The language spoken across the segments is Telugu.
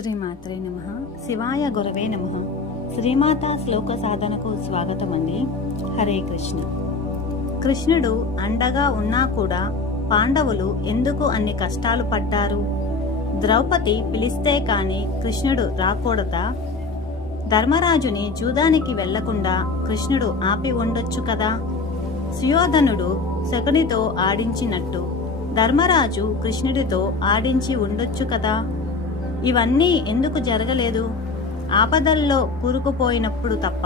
శ్రీమాత్రే నమః. శివాయ గురవే నమః. శ్రీమాత శ్లోక సాధనకు స్వాగతం అండి. హరే కృష్ణ. కృష్ణుడు అండగా ఉన్నా కూడా పాండవులు ఎందుకు అన్ని కష్టాలు పడ్డారు? ద్రౌపది పిలిస్తే కాని కృష్ణుడు రాకూడదా? ధర్మరాజుని జూదానికి వెళ్లకుండా కృష్ణుడు ఆపి ఉండొచ్చు కదా? సుయోధనుడు శకునితో ఆడించినట్టు ధర్మరాజు కృష్ణుడితో ఆడించి ఉండొచ్చు కదా? ఇవన్నీ ఎందుకు జరగలేదు? ఆపదల్లో కూరుకుపోయినప్పుడు తప్ప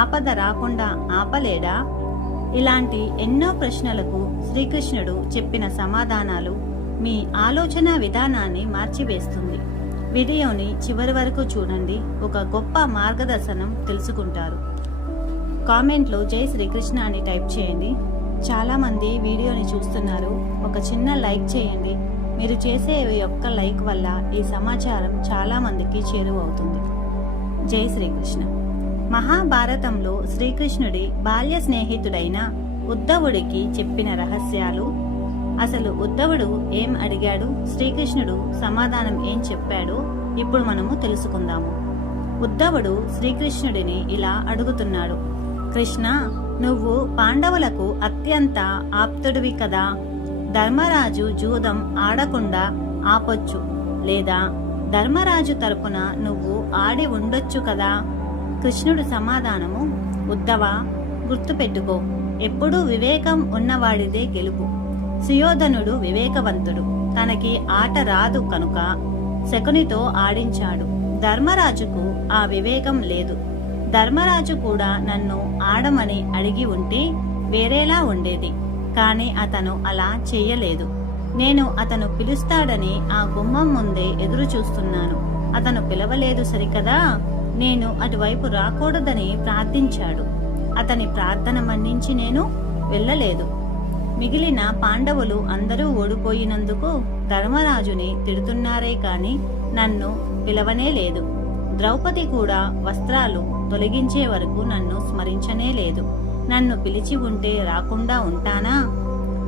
ఆపద రాకుండా ఆపలేడా? ఇలాంటి ఎన్నో ప్రశ్నలకు శ్రీకృష్ణుడు చెప్పిన సమాధానాలు మీ ఆలోచన విధానాన్ని మార్చివేస్తుంది. వీడియోని చివరి వరకు చూడండి. ఒక గొప్ప మార్గదర్శనం తెలుసుకుంటారు. కామెంట్లో జై శ్రీకృష్ణ అని టైప్ చేయండి. చాలా మంది వీడియోని చూస్తున్నారు. ఒక చిన్న లైక్ చేయండి. మీరు చేసే ఒక్క లైక్ వల్ల ఈ సమాచారం చాలా మందికి చేరువవుతుంది. జై శ్రీకృష్ణ. మహాభారతంలో శ్రీకృష్ణుడి బాల్య స్నేహితుడైన ఉద్ధవుడికి చెప్పిన రహస్యాలు. అసలు ఉద్ధవుడు ఏం అడిగాడు, శ్రీకృష్ణుడు సమాధానం ఏం చెప్పాడో ఇప్పుడు మనము తెలుసుకుందాము. ఉద్ధవుడు శ్రీకృష్ణుడిని ఇలా అడుగుతున్నాడు. కృష్ణ, నువ్వు పాండవులకు అత్యంత ఆప్తుడివి కదా. ధర్మరాజు జూదం ఆడకుండా ఆపొచ్చు, లేదా ధర్మరాజు తరపున నువ్వు ఆడి ఉండొచ్చు కదా. కృష్ణుడు సమాధానము, ఉద్ధవా, గుర్తుపెట్టుకో, ఎప్పుడూ వివేకం ఉన్నవాడిదే గెలుపు. సుయోధనుడు వివేకవంతుడు, తనకి ఆట రాదు కనుక శకునితో ఆడించాడు. ధర్మరాజుకు ఆ వివేకం లేదు. ధర్మరాజు కూడా నన్ను ఆడమని అడిగి ఉంటే వేరేలా ఉండేది. కానీ అతను అలా చెయ్యలేదు. నేను అతను పిలుస్తాడని ఆ గుమ్మం ముందే ఎదురు చూస్తున్నాను. అతను పిలవలేదు సరికదా. నేను అటువైపు రాకూడదని ప్రార్థించాడు. అతని ప్రార్థన మన్నించి నేను వెళ్ళలేదు. మిగిలిన పాండవులు అందరూ ఓడిపోయినందుకు ధర్మరాజుని తిడుతున్నారే కాని నన్ను పిలవనే లేదు. ద్రౌపది కూడా వస్త్రాలు తొలగించే వరకు నన్ను స్మరించనే లేదు. నన్ను పిలిచి ఉంటే రాకుండా ఉంటానా?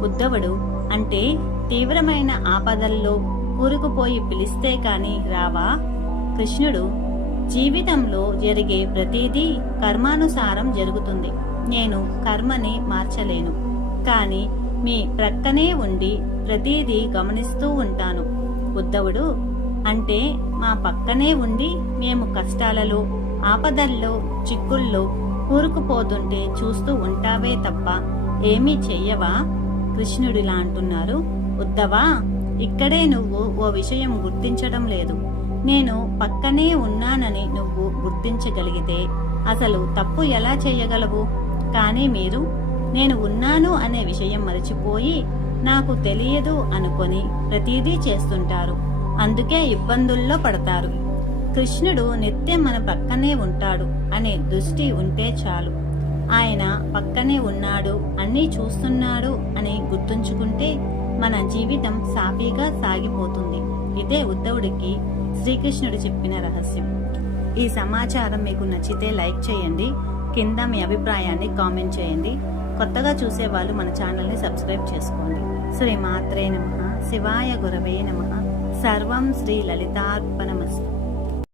ఉద్ధవుడు, అంటే తీవ్రమైన ఆపదల్లో కూరుకుపోయి పిలిస్తే కాని రావా? కృష్ణుడు, జీవితంలో జరిగే ప్రతిదీ కర్మానుసారం జరుగుతుంది. నేను కర్మని మార్చలేను. కాని మీ ప్రక్కనే ఉండి ప్రతిదీ గమనిస్తూ ఉంటాను. ఉద్ధవుడు, అంటే మా పక్కనే ఉండి మేము కష్టాలలో, ఆపదల్లో, చిక్కుల్లో కూరుకుపోతుంటే చూస్తూ ఉంటావే తప్ప ఏమీ చెయ్యవా? కృష్ణుడిలా అంటున్నారు. ఉద్ధవా, ఇక్కడే నువ్వు ఓ విషయం గుర్తించడం లేదు. నేను పక్కనే ఉన్నానని నువ్వు గుర్తించగలిగితే అసలు తప్పు ఎలా చెయ్యగలవు? కానీ మీరు నేను ఉన్నాను అనే విషయం మరిచిపోయి నాకు తెలియదు అనుకొని ప్రతిదీ చేస్తుంటారు. అందుకే ఇబ్బందుల్లో పడతారు. కృష్ణుడు నిత్యం మన పక్కనే ఉంటాడు అనే దృష్టి ఉంటే చాలు. ఆయన పక్కనే ఉన్నాడు, అన్నీ చూస్తున్నాడు అని గుర్తుంచుకుంటే మన జీవితం సాఫీగా సాగిపోతుంది. ఇదే ఉద్ధవుడికి శ్రీకృష్ణుడు చెప్పిన రహస్యం. ఈ సమాచారం మీకు నచ్చితే లైక్ చేయండి. కింద మీ అభిప్రాయాన్ని కామెంట్ చేయండి. కొత్తగా చూసే వాళ్ళు మన ఛానల్ని సబ్స్క్రైబ్ చేసుకోండి. శ్రీమాత్రే నమః. శివాయ గురవే నమః. సర్వం శ్రీ లలితార్పణమస్తు.